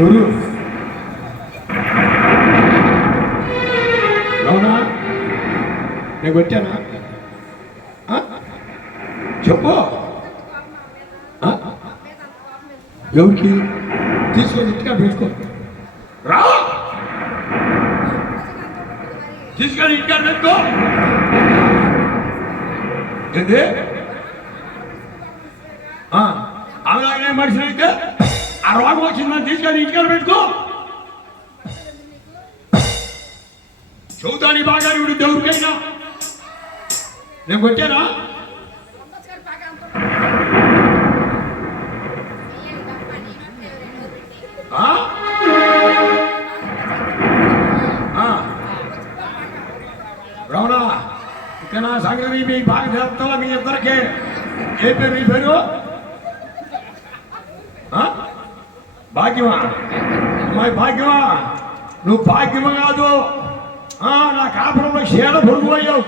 ఎవరు అవునా? నేను కొట్టానా? చెప్పు. ఎవరికి తీసుకొని ఇంటికా పెట్టుకో. రా తీసుకొని ఇంటికా పెట్టుకో. ఏంటి అలాగే మనిషి అయితే ఆ రోగం వచ్చిందని తీసుకొని ఇంటికా పెట్టుకో. చదువుతాని బాగా ఇవి దేవుడికైనా నేను కొట్టానా? రమణ ఇక నా సంగతి మీకు బాగా చెప్తా. మీ ఇద్దరికి ఏ పేరు? మీ పేరు భాగ్యమా? అమ్మాయి భాగ్యమా? నువ్వు భాగ్యమా కాదు, నా కాపురంలో క్షీణ పొరుగు అయ్యావు.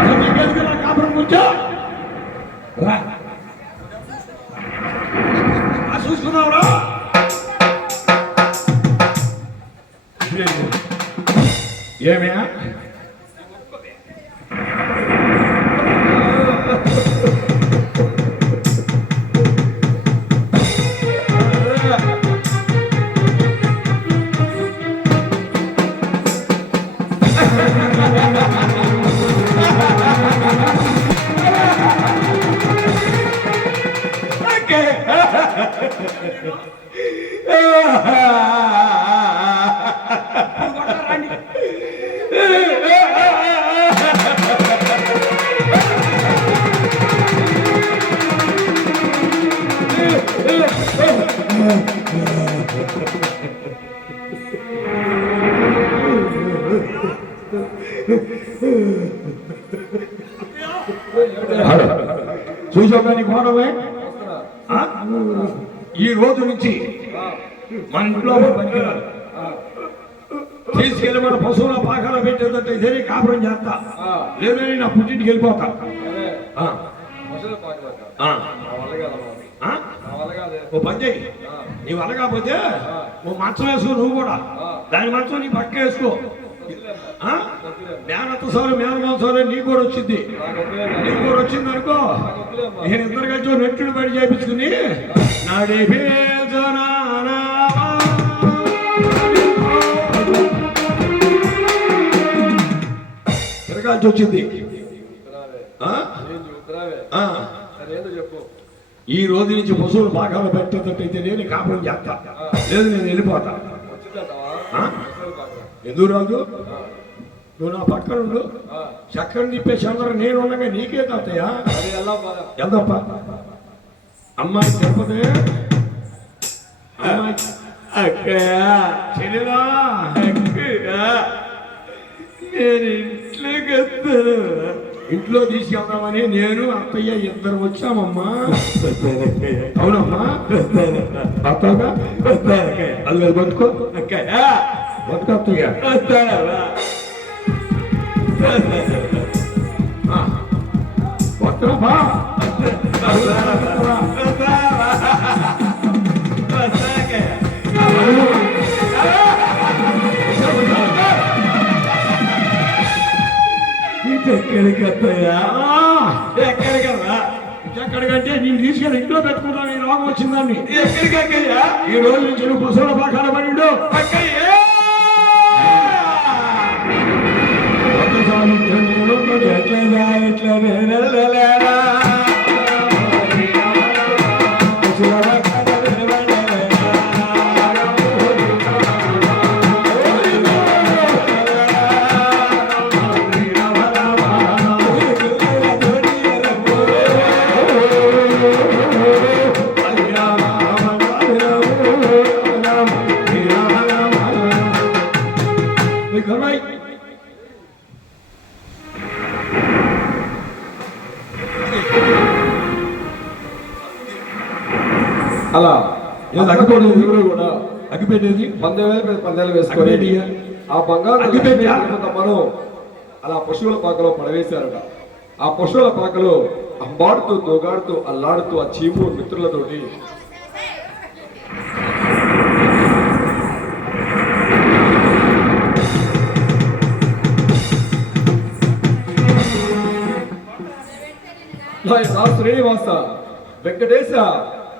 అసలు నీకెందుకు నా కాపురం కూర్చో చూసుకున్నావురా? ఏమయ్యా చూసావు కానీ కోరమే. ఈ రోజు నుంచి మన ఇంట్లో తీసుకెళ్ళి మన పశువుల పాకాల పెట్టేటట్టు ఇదే కాపురం చేస్తా, లేదని నా పుట్టింటికి వెళ్ళిపోతా. ఓ పని చేయి, నీ వల్ల కాకపోతే ఓ మంచం వేసుకో. నువ్వు కూడా దాని మంచం నీ పక్క వేసుకో. మేనత్త సోరు మేనమామ సోరు నీకు కూడా వచ్చింది. నీకు కూడా వచ్చింది అనుకో, నేను ఇద్దరు కలిసి నెట్టుడు బయట చేయించుకుని నాడే తిరగాల్సి వచ్చింది. ఈ రోజు నుంచి పశువులు భాగాలు పెట్టేటట్టయితే నేను కాపురం చేస్తా, లేదు నేను వెళ్ళిపోతా. ఎందుకు రాదు? నువ్వు నా పక్కన ఉండు. చక్కని తిప్పేసి అందరూ నేను ఉండగా నీకే తాతయ్యా. వెళ్దాపా. అమ్మాయి తిరుపతి, అమ్మాయి చెల్లిరా, నేను ఇంట్లోకి వస్తాను. ఇంట్లో తీసుకెళ్దామని నేను అత్తయ్య ఇద్దరు వచ్చామమ్మా. అవునమ్మా, అత్తగా అది బతుకో బతుకు అత్తయ్య. వస్తావా? ఎక్కడికి వస్తాయా? ఎక్కడికన్నా? ఎక్కడికంటే నేను తీసుకెళ్ళి ఇంట్లో పెట్టుకున్నాను. ఈ రోగం వచ్చిందాన్ని. ఎక్కడికయ్యా? ఈ రోజు నుంచి నువ్వు పశువుల పాకాల పడి అలా అగ్గిపోయేది కూడా అగ్గిపెట్టేది 10,000 వేసుకొని ఆ బంగారు మనం అలా పశువుల పాకలో పడవేశారట. ఆ పశువుల పాకలో అంబాడుతూ దోగాడుతూ అల్లాడుతూ ఆ చీము మిత్రులతోటి నా శ్రీనివాస వెంకటేశ,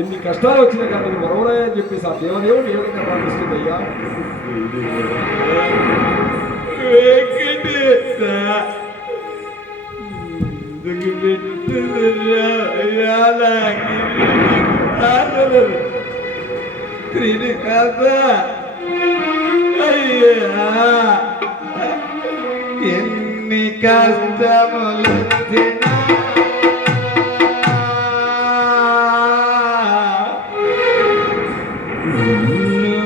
ఎన్ని కష్టాలు వచ్చినా కానీ నేను మరవరాయ అని చెప్పేసి ఆ దేవదేవుడు ఏ విధంగా ప్రార్థిస్తుందయ్యా? ఎన్ని కష్టములు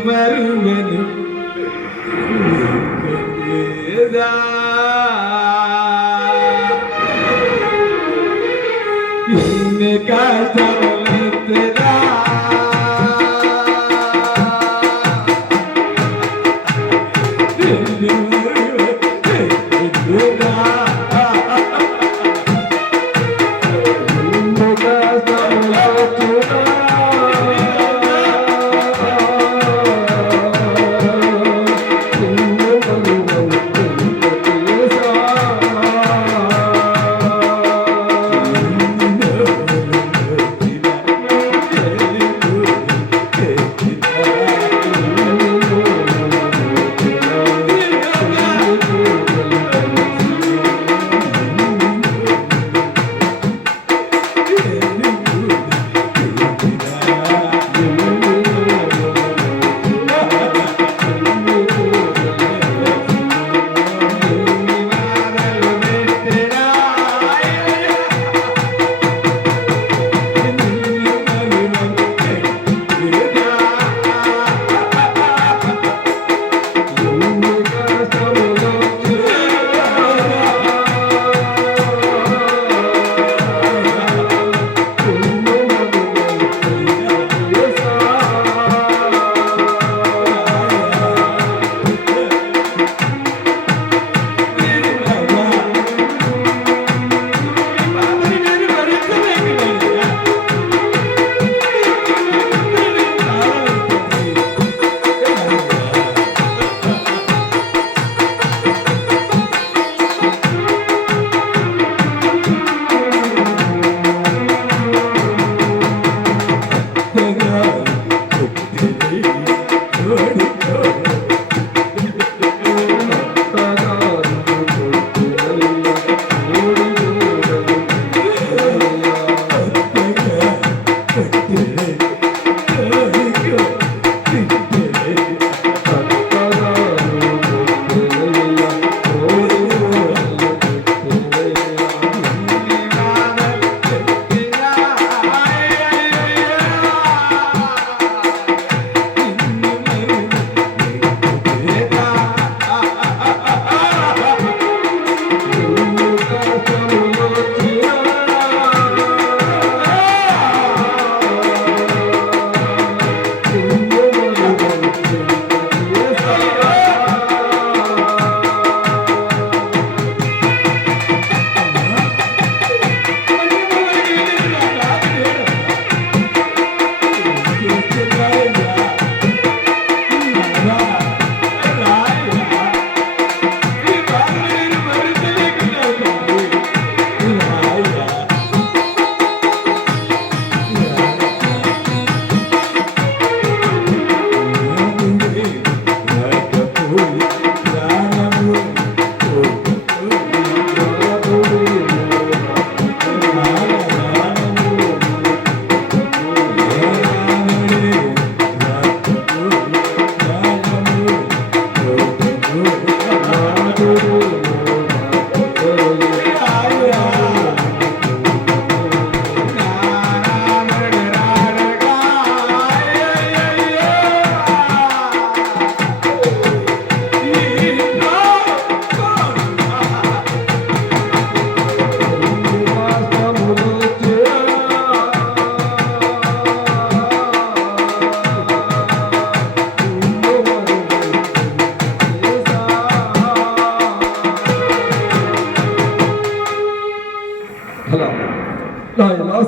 మరువను ఎన్ని కష్టములు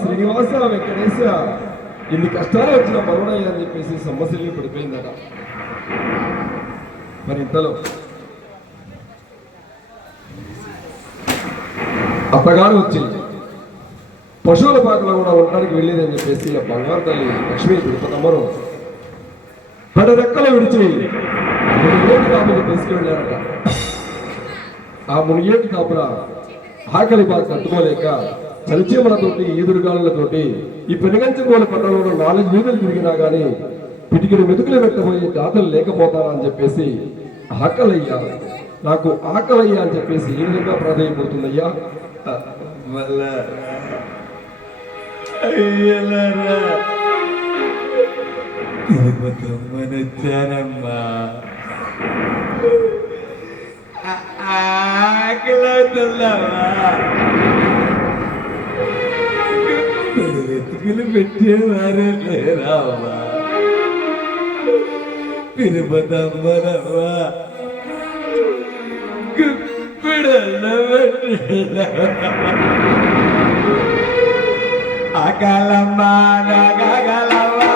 శ్రీనివాస వెంకటేశ, ఇన్ని కష్టాలు వచ్చిన మరుణయ్య అని చెప్పేసి సమస్యలు పడిపోయిందట. మరి ఇంతలో అత్తగారు వచ్చి పశువుల పాకలో కూడా ఉండడానికి వెళ్ళేదని చెప్పేసి ఆ బంగారు తల్లి లక్ష్మీ తిరుపతమ్మను పెద్ద రెక్కలు విడిచి మునిగేటి కాపులు తీసుకువెళ్ళారట. ఆ మునిగేటి కాపుల ఆకలి బాధ తట్టుకోలేక చలిచీమలతోటి ఈదురుగాలులతోటి ఈ పెనుగంచగోల పట్టణంలో 4 వీధులు తిరిగినా గానీ పిటికిడి మెతుకులు పెట్టబోయే దాతలు లేకపోతారా అని చెప్పేసి ఆకలయ్యా, నాకు ఆకలయ్యా అని చెప్పేసి ఏ విధంగా ప్రాధాన్యపడుతుందయ్యా? తిరుపతమ్మనొచ్చానమ్మా, ఆకలవుతుందమ్మా, వెతుకులు పెట్టేవారే లేరామ్మా, తిరుపతమ్మనమ్మా, గుప్పిడల్లో అకాలమ్మా నాగలమ్మా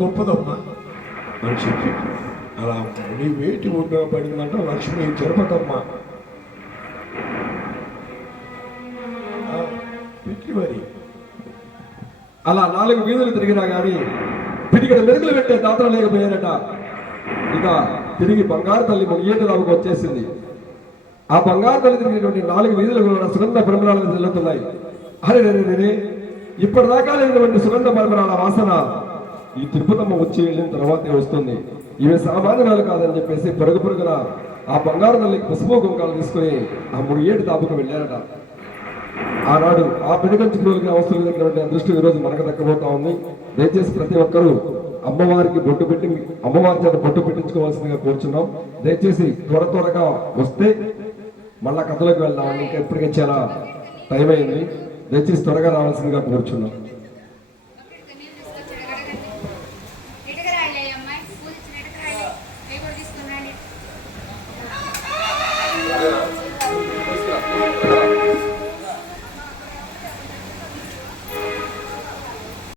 గొప్పదమ్మా మనిషికి. అలా నీ వేటి ఉపయోగపడిందంట లక్ష్మి తిరుపతమ్మ. మరి అలా 4 వీధులు తిరిగినా కానీ పిడికిడ మెరుగులు పెట్టే దాతలు లేకపోయారట. ఇక తిరిగి బంగారు తల్లి మునిగేటి రావుకు వచ్చేసింది. ఆ బంగారు తల్లి తిరిగినటువంటి 4 వీధులు కూడా సుగంధ పరిమళాలు చెల్లుతున్నాయి. అరే ఇప్పటిదాకా లేనటువంటి సుగంధ పరిమళాల వాసన ఈ తిరుపతమ్మ వచ్చి వెళ్ళిన తర్వాతే వస్తుంది. ఇవి సామాన్యురాలు కాదని చెప్పేసి పొరుగున ఆ బంగారు తల్లికి పసుపు కుంకాలు తీసుకుని ఆ మునిగేటి దాపుకు వెళ్ళారట. ఆనాడు ఆ పెనుగంచి రోజుకి అవసరం దగ్గర దృష్టి ఈరోజు మనకు దక్కబోతా ఉంది. దయచేసి ప్రతి ఒక్కరూ అమ్మవారికి బొట్టు పెట్టి అమ్మవారి చేత బొట్టు పెట్టించుకోవాల్సిందిగా కోరుచున్నాం. దయచేసి త్వరగా వస్తే మళ్ళా కథలోకి వెళ్దాం. ఇంకా ఇప్పటికే చాలా టైం అయింది. దయచేసి త్వరగా రావాల్సిందిగా కోరుచున్నాం.